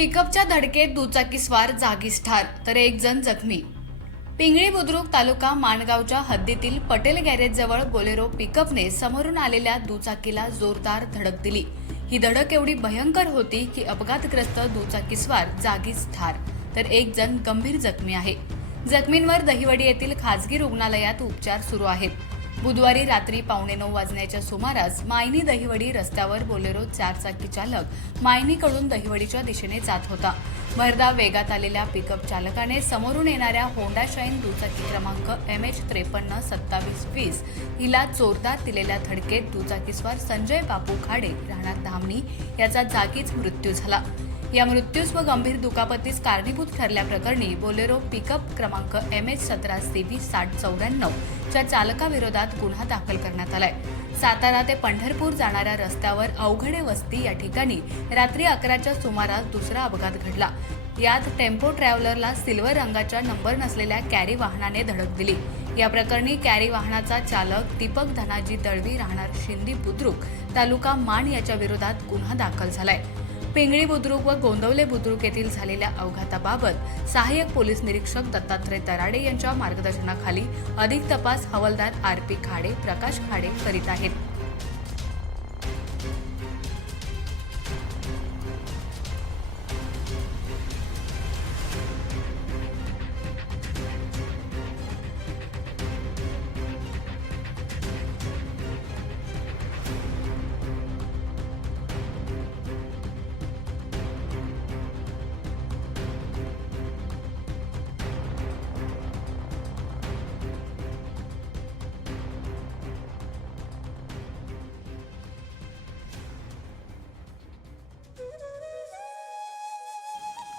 पिकअपच्या धडकेत दुचाकीस्वार जागीच ठार तर एक जण जखमी. पिंगळी बुद्रुक तालुका माणगावच्या हद्दीतील पटेल गॅरेजजवळ बोलेरो पिकअपने समोरून आलेल्या दुचाकीला जोरदार धडक दिली. ही धडक एवढी भयंकर होती की अपघातग्रस्त दुचाकीस्वार जागीच ठार तर एक जण गंभीर जखमी आहे. जखमींवर दहिवडी येथील खासगी रुग्णालयात उपचार सुरू आहेत. बुधवारी रात्री पावणे नऊ वाजण्याच्या सुमारास मायनी दहिवडी रस्त्यावर बोलेरो चारचाकी चालक मायनीकडून दहिवडीच्या दिशेने जात होता. भरदा वेगात आलेल्या पिकअप चालकाने समोरून येणाऱ्या होंडा शाईन दुचाकी क्रमांक एम एच त्रेपन्न सत्तावीस वीस हिला जोरदार दिलेल्या धडकेत दुचाकीस्वार संजय बापू खाडे राहणार धामणी याचा जागीच मृत्यू झाला. या मृत्यूस व गंभीर दुखापतीस कारणीभूत ठरल्याप्रकरणी बोलेरो पिकअप क्रमांक एम एच सतरा सीबी साठ चौऱ्याण्णव च्या चालकाविरोधात गुन्हा दाखल करण्यात आलाय. सातारा ते पंढरपूर जाणाऱ्या रस्त्यावर अवघडे वस्ती या ठिकाणी रात्री अकराच्या सुमारास दुसरा अपघात घडला. यात टेम्पो ट्रॅव्हलरला सिल्वर रंगाच्या नंबर नसलेल्या कॅरी वाहनाने धडक दिली. या प्रकरणी कॅरी वाहनाचा चालक दीपक धनाजी दळवी राहणार शिंदी बुद्रुक तालुका मान याच्या विरोधात गुन्हा दाखल झालाय. पिंगळी बुद्रुक व गोंदवले बुद्रुक येथील झालेल्या अपघाताबाबत सहाय्यक पोलीस निरीक्षक दत्तात्रय तराडे यांच्या मार्गदर्शनाखाली अधिक तपास हवालदार आर पी खाडे प्रकाश खाडे करीत आहेत.